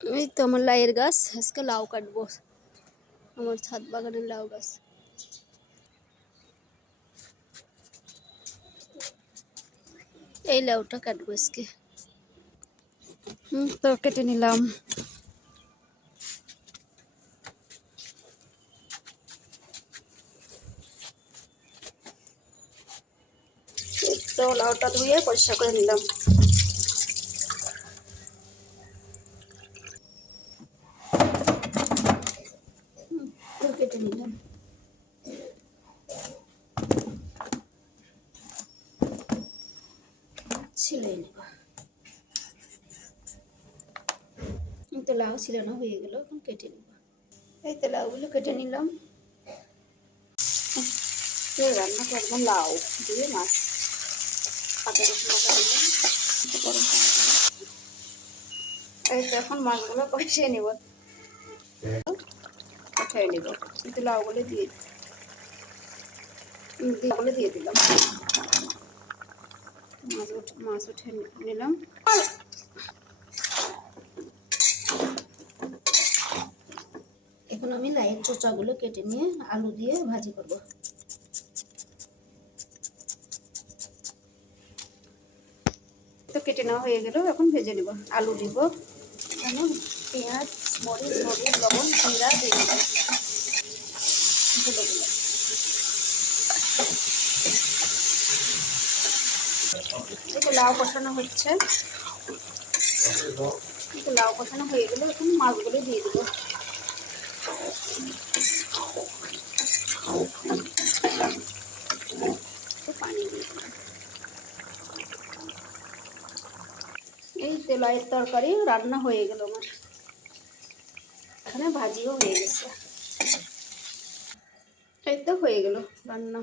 এই তো আমার লাউয়ের গাছ, আজকে লাউ কাটবো। আমার ছাদ বাগানের লাউ গাছ। এই লাউটা কাটবো আজকে। তো কেটে নিলাম। তো লাউটা ধুয়ে পরিষ্কার করে নিলাম। তো কেটে নিলাম। ছিলে নেব। তো লাউ ছিলানো হয়ে গেল, এখন কেটে নেব। এই তো লাউগুলো কেটে নিলাম। রান্না করবো লাউ দিয়ে মাছ। আদা রসুন বাটা দিলাম। গরম পানি দিলাম। এই তো এখন মাছগুলো কষিয়ে নেব, কষাই নেব। কিন্তু লাউগুলো দিয়ে দিলাম। মাছ উঠে নিলাম। এখন আমি লাউয়ের চোচাগুলো কেটে নিয়ে আলু দিয়ে ভাজি করব। তো কেটে নেওয়া হয়ে গেল, এখন ভেজে নেব। আলু দিব, পেঁয়াজ, মরিচ, হলুদ, লবণ, জিরা দিয়ে দিলাম। লাউ কষানো হচ্ছে। লাউ কষানো হয়ে গেলে এখন মাছগুলো দিয়ে দেবো। পানি দিয়ে দিলাম। এই লাউয়ের তরকারি রান্না হয়ে গেল আমার। এখানে ভাজিও হয়ে গেছে। এই তো হয়ে গেল রান্না।